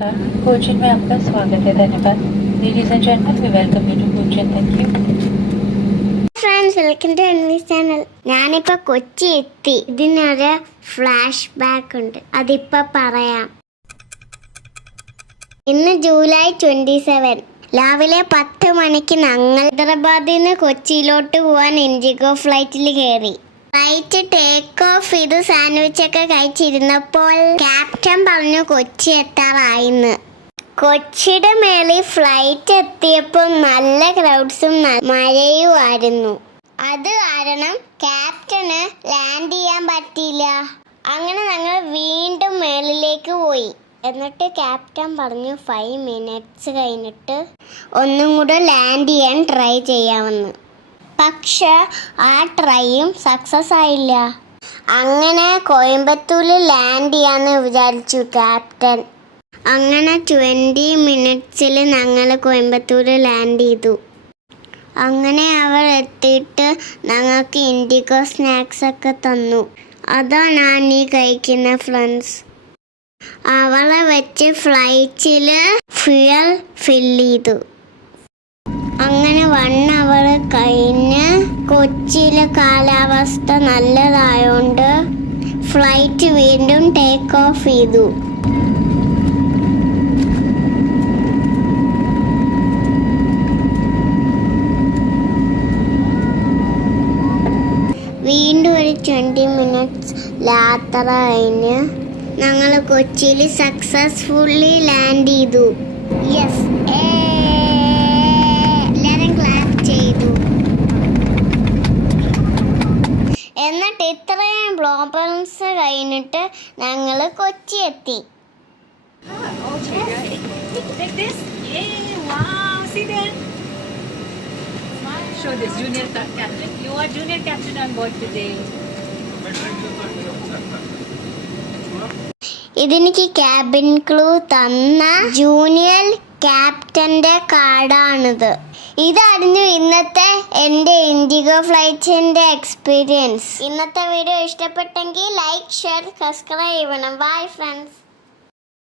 कोचिन में आपका स्वागत है। धन्यवाद। Ladies and gentleman, we welcome you to Cochin. Thank you friends, welcome to എൻവിസ് ചാനൽ. ഞാനിപ്പോൾ കൊച്ചി എത്തി. ഇതിനൊരു ഫ്ലാഷ് ബാക്ക് ഉണ്ട്, അതിപ്പോൾ പറയാം. ഇന്ന് ജൂലൈ 27 രാവിലെ 10 മണിക്ക് ഞങ്ങൾ ഹൈദരാബാദിൽ നിന്ന് കൊച്ചിയിലോട്ട് പോകാൻ ഇൻഡിഗോ ഫ്ലൈറ്റിൽ കയറി. ഫ്ലൈറ്റ് ടേക്ക് ഓഫ് ചെയ്ത് സാൻഡ്വിച്ചൊക്കെ കഴിച്ചിരുന്നപ്പോൾ ക്യാപ്റ്റൻ പറഞ്ഞു കൊച്ചി എത്താറായിന്ന്. കൊച്ചിയുടെ മേളിൽ ഫ്ലൈറ്റ് എത്തിയപ്പോൾ നല്ല ക്രൗഡ്സും മഴയുമായിരുന്നു. അത് കാരണം ക്യാപ്റ്റന് ലാൻഡ് ചെയ്യാൻ പറ്റിയില്ല. അങ്ങനെ ഞങ്ങൾ വീണ്ടും മേളിലേക്ക് പോയി. എന്നിട്ട് ക്യാപ്റ്റൻ പറഞ്ഞു 5 മിനിറ്റ്സ് കഴിഞ്ഞിട്ട് ഒന്നും കൂടെ ലാൻഡ് ചെയ്യാൻ ട്രൈ ചെയ്യാമെന്ന്. പക്ഷെ ആ ട്രൈയും സക്സസ് ആയില്ല. അങ്ങനെ കോയമ്പത്തൂരിൽ ലാൻഡ് ചെയ്യാന്ന് വിചാരിച്ചു ക്യാപ്റ്റൻ. അങ്ങനെ 20 മിനിറ്റ്സിൽ ഞങ്ങൾ കോയമ്പത്തൂർ ലാൻഡ് ചെയ്തു. അങ്ങനെ അവർ എത്തിയിട്ട് ഞങ്ങൾക്ക് ഇൻഡിഗോ സ്നാക്സ് ഒക്കെ തന്നു. അതാണ് ഞാൻ ഈ കഴിക്കുന്ന ഫ്രണ്ട്സ്. അവളെ വെച്ച് ഫ്ലൈറ്റിൽ ഫ്യൂൽ ഫില്ല് ചെയ്തു. അങ്ങനെ 1 അവർ കഴിഞ്ഞ് കൊച്ചിയിലെ കാലാവസ്ഥ നല്ലതായോണ്ട് ഫ്ലൈറ്റ് വീണ്ടും ടേക്ക് ഓഫ് ചെയ്തു. വീണ്ടും ഒരു 20 മിനിറ്റ്സ് യാത്ര കഴിഞ്ഞ് ഞങ്ങൾ കൊച്ചിയിൽ സക്സസ്ഫുള്ളി ലാൻഡ് ചെയ്തു. യെസ്, എല്ലാവരും ക്ലാപ്പ് ചെയ്തു. എന്നിട്ട് ഇത്രയും പ്രോബ്ലംസ് കഴിഞ്ഞിട്ട് ഞങ്ങൾ കൊച്ചി എത്തി. Show this junior captain. You are junior captain on board today. ഇതെനിക്ക് ക്യാബിൻ ക്രൂ തന്ന ജൂനിയർ ക്യാപ്റ്റന്റെ കാർഡാണിത്. ഇതായിരുന്നു ഇന്നത്തെ എൻ്റെ ഇൻഡിഗോ ഫ്ലൈറ്റിന്റെ എക്സ്പീരിയൻസ്. ഇന്നത്തെ വീഡിയോ ഇഷ്ടപ്പെട്ടെങ്കിൽ ലൈക്ക്, ഷെയർ, സബ്സ്ക്രൈബ് ചെയ്യണം. Bye friends.